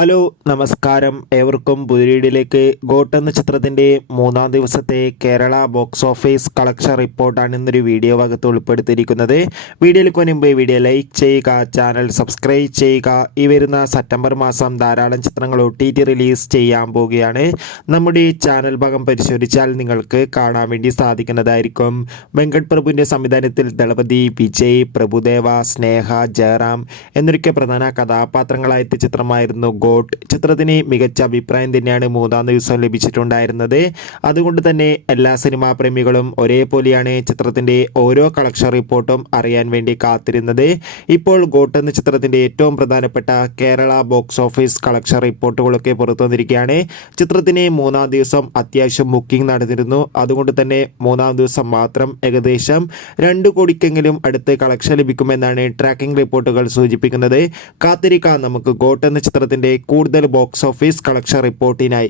Hello നമസ്കാരം, ഏവർക്കും പുതിരീടിലേക്ക്. Got എന്ന ചിത്രത്തിൻ്റെ മൂന്നാം ദിവസത്തെ കേരള ബോക്സ് ഓഫീസ് കളക്ഷൻ റിപ്പോർട്ടാണ് ഇന്നൊരു വീഡിയോ ഭാഗത്ത് ഉൾപ്പെടുത്തിയിരിക്കുന്നത്. വീഡിയോയിലേക്ക് മുൻപ് വീഡിയോ ലൈക്ക് ചെയ്യുക, ചാനൽ സബ്സ്ക്രൈബ് ചെയ്യുക. ഈ വരുന്ന സെപ്റ്റംബർ മാസം ധാരാളം ചിത്രങ്ങൾ OTT റിലീസ് ചെയ്യാൻ പോവുകയാണ്. നമ്മുടെ ചാനൽ ഭാഗം പരിശോധിച്ചാൽ നിങ്ങൾക്ക് കാണാൻ വേണ്ടി സാധിക്കുന്നതായിരിക്കും. വെങ്കട് പ്രഭുവിൻ്റെ സംവിധാനത്തിൽ ദളപതി, വിജയ്, പ്രഭുദേവ, സ്നേഹ, ജയറാം എന്നൊക്കെ പ്രധാന കഥാപാത്രങ്ങളായ ചിത്രമായിരുന്നു ഗോട്ട്. ചിത്രത്തിന് മികച്ച അഭിപ്രായം തന്നെയാണ് മൂന്നാം ദിവസം ലഭിച്ചിട്ടുണ്ടായിരുന്നത്. അതുകൊണ്ട് തന്നെ എല്ലാ സിനിമാ പ്രേമികളും ഒരേപോലെയാണ് ചിത്രത്തിൻ്റെ ഓരോ കളക്ഷൻ റിപ്പോർട്ടും അറിയാൻ വേണ്ടി കാത്തിരുന്നത്. ഇപ്പോൾ ഗോട്ട് എന്ന ചിത്രത്തിൻ്റെ ഏറ്റവും പ്രധാനപ്പെട്ട കേരള ബോക്സ് ഓഫീസ് കളക്ഷൻ റിപ്പോർട്ടുകളൊക്കെ പുറത്തു വന്നിരിക്കുകയാണ്. ചിത്രത്തിന് മൂന്നാം ദിവസം അത്യാവശ്യം ബുക്കിംഗ് നടന്നിരുന്നു. അതുകൊണ്ട് തന്നെ മൂന്നാം ദിവസം മാത്രം ഏകദേശം 2 കോടിക്കെങ്കിലും അടുത്ത് കളക്ഷൻ ലഭിക്കുമെന്നാണ് ട്രാക്കിംഗ് റിപ്പോർട്ടുകൾ സൂചിപ്പിക്കുന്നത്. കാത്തിരിക്കാം നമുക്ക് ഗോട്ട് എന്ന ചിത്രത്തിൻ്റെ കൂടുതൽ ബോക്സ് ഓഫീസ് കളക്ഷൻ റിപ്പോർട്ടിനായി.